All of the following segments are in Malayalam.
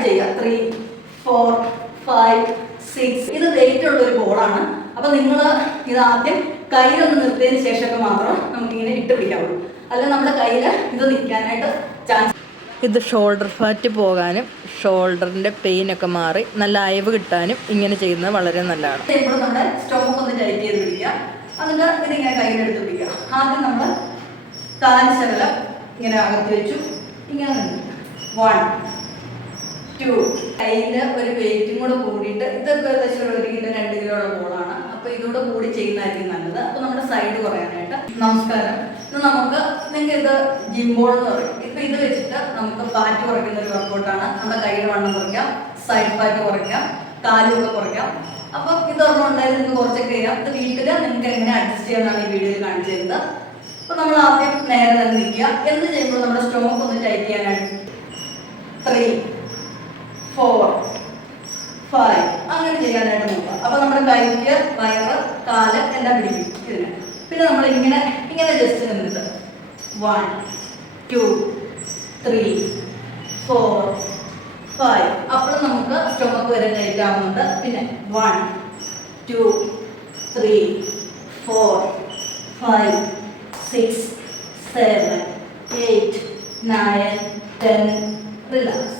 ആയിട്ട് ചെയ്യാം. 3, 4, 5, 6. ഇത് വെയിറ്റ് ഉള്ള ഒരു ബോളാണ്. അപ്പൊ നിങ്ങൾ ഇത് ആദ്യം കയ്യിലൊന്ന് നിർത്തിയതിന് ശേഷമൊക്കെ മാത്രം നമുക്കിങ്ങനെ ഇട്ട് പിടിക്കാവുള്ളൂ. അല്ല നമ്മുടെ കയ്യിൽ ഇത് നിൽക്കാനായിട്ട് ചാൻസ്. ഇത് ഷോൾഡർ ഫാറ്റ് പോകാനും ഷോൾഡറിൻ്റെ പെയിനൊക്കെ മാറി നല്ല അയവ് കിട്ടാനും ഇങ്ങനെ ചെയ്യുന്നത് വളരെ നല്ലതാണ്. ഇപ്പോൾ നമ്മുടെ സ്റ്റൊമക്ക് ഒന്ന് ടൈറ്റ് ചെയ്ത് പിടിക്കുക. എന്നിട്ട് ഇതിങ്ങനെ കയ്യിലെടുത്ത് പിടിക്കുക. ആദ്യം നമ്മൾ കാല് ശകലം ഇങ്ങനെ അകത്ത് വെച്ചു. ഇങ്ങനെ 1, 2. കയ്യിൽ ഒരു വെയിറ്റും കൂടെ കൂടിയിട്ട് ഇതൊക്കെ ഏകദേശം 1 കിലോ 2 കിലോ ഉള്ള ബോളാണ്. അപ്പൊ ഇതോടെ കൂടി ചെയ്യുന്നതായിരിക്കും നല്ലത്. അപ്പൊ നമ്മുടെ സൈഡ് കുറയാനായിട്ട്. നമസ്കാരം. ഇത് നമുക്ക് നിങ്ങൾക്ക് ഇത് ജിം ബോൾ എന്ന് പറയും. ഇപ്പൊ ഇത് വെച്ചിട്ട് നമുക്ക് ഫാറ്റ് കുറയ്ക്കുന്ന ഒരു വർക്കൗട്ടാണ്. നമ്മുടെ കൈയുടെ വണ്ണം കുറയ്ക്കാം, സൈഡ് ഫാറ്റ് കുറയ്ക്കാം, കാലുമൊക്കെ കുറയ്ക്കാം. അപ്പൊ ഇതൊരെണ്ണം ഉണ്ടായാലും നിങ്ങൾക്ക് കുറച്ചൊക്കെ ചെയ്യാം. ഇത് വീട്ടിൽ നിങ്ങൾക്ക് എങ്ങനെ അഡ്ജസ്റ്റ് ചെയ്യാമെന്നാണ് ഈ വീഡിയോയിൽ കാണിച്ചു തരുന്നത്. അപ്പൊ നമ്മൾ ആദ്യം നേരെ തന്നെ നിൽക്കുക. എന്ത് ചെയ്യുമ്പോൾ നമ്മുടെ സ്റ്റൊമക്ക് ഒന്ന് ടൈറ്റ് ചെയ്യാനായിട്ട് 3, 4, 5 അങ്ങനെ ചെയ്യാനായിട്ട് നോക്കാം. അപ്പൊ നമ്മുടെ കൈക്ക്, വയറ്, കാല് എല്ലാം പിടിക്കും ഇതിന്. പിന്നെ നമ്മൾ ഇങ്ങനെ ജസ്റ്റ് നിന്നിട്ട് 1, 2, 3, 4, 5 അപ്പോഴും നമുക്ക് സ്റ്റൊമക്ക് വരെ ടൈറ്റ് ആവുന്നുണ്ട്. പിന്നെ 1, 2, 3, 4, 5, 6, 7, 8, 9, 10. റിലാക്സ്.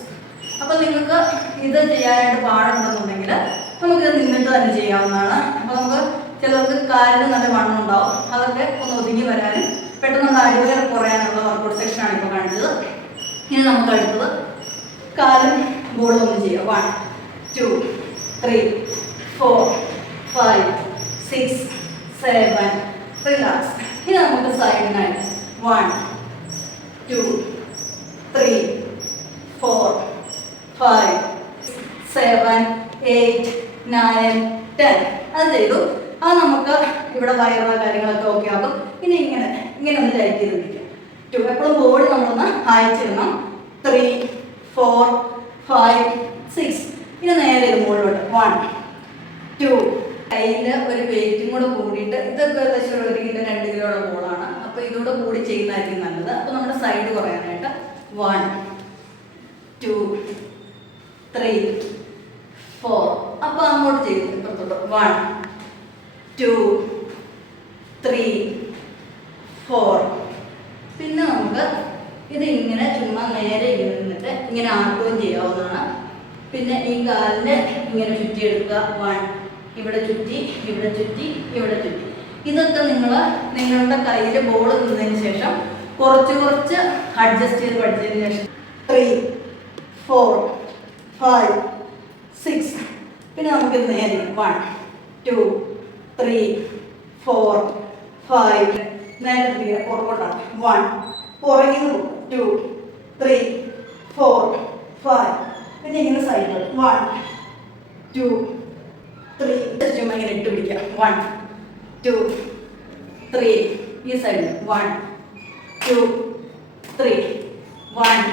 അപ്പൊ നിങ്ങൾക്ക് ഇത് ചെയ്യാനായിട്ട് പാടുണ്ടെന്നുണ്ടെങ്കിൽ നമുക്കിത് നിന്നിട്ട് തന്നെ ചെയ്യാവുന്നതാണ്. അപ്പൊ നമുക്ക് ചിലർക്ക് കാലിന് നല്ല വണ്ണം ഉണ്ടാവും. അതൊക്കെ ഒന്ന് ഒതുങ്ങി വരാനും പെട്ടെന്ന് നമ്മുടെ അടിവയർ കുറയാനുള്ള വർക്കൗട്ട് സെക്ഷനാണ് ഇപ്പോൾ കാണിച്ചത്. ഇനി നമുക്ക് അടുത്തത് കാലും ബോളും ഒന്ന് ചെയ്യാം. 1, 2, 3, 4, 5, 6, 7. റിലാക്സ്. ഇനി നമുക്ക് സൈഡിനായിട്ട് 1, 2, 3, 4, 5, 7, 8, 9, 10. അത് ചെയ്തു. അത് നമുക്ക് ഇവിടെ വയറുള്ള കാര്യങ്ങളൊക്കെ ഓക്കെ ആകും. ഇനി ഇങ്ങനെ ഒന്ന് ടൈറ്റ് ചെയ്ത് പിടിക്കാം. 2. എപ്പോഴും ബോഡി നമ്മളൊന്ന് അയച്ചിടണം. 3, 4, 5, 6. ഇനി നേരെ ഇത് മുകളിലോട്ട് 1, 2. കയ്യിൽ ഒരു വെയിറ്റും കൂടെ കൂടിയിട്ട് ഇതൊക്കെ ഏകദേശം 1 കിലോ 2 കിലോ ഉള്ള ബോളാണ്. അപ്പൊ ഇതോടെ കൂടി ചെയ്യുന്നതായിരിക്കും നല്ലത്. അപ്പൊ നമ്മുടെ സൈഡ് കുറയാനായിട്ട് 1, 2, 3, 4. അപ്പൊ അങ്ങോട്ട് ചെയ്തു ഇപ്പുറത്തോട്ട് 1, 2, 3, 4. പിന്നെ നമുക്ക് ഇത് ഇങ്ങനെ ചുമ്മാ നേരെ ഇങ്ങനെ നിന്നിട്ട് ഇങ്ങനെ ആക്കുകയും ചെയ്യാവുന്നതാണ്. പിന്നെ ഈ കാലിനെ ഇങ്ങനെ ചുറ്റിയെടുക്കുക. 1, ഇവിടെ ചുറ്റി, ഇവിടെ ചുറ്റി, ഇവിടെ ചുറ്റി. ഇതൊക്കെ നിങ്ങളുടെ കയ്യിൽ ബോൾ നിന്നതിന് ശേഷം കുറച്ച് അഡ്ജസ്റ്റ് ചെയ്ത് പഠിച്ചതിന് ശേഷം 3, 4, 5, 6. പിന്നെ നമുക്കിത് നേരെ 1, 2, 3, 4, 5. നേരെ തിരികെ പുറകോട്ടാണ്. 1, പുറകിൽ 2, 3, 4, 5. പിന്നെ ഇങ്ങനെ സൈഡിൽ 1, 2, 3. ചുമ്മാ ഇങ്ങനെ ഇട്ട് പിടിക്കാം. 1, 2, 3. ഈ സൈഡിൽ 1, 2, 3, 1.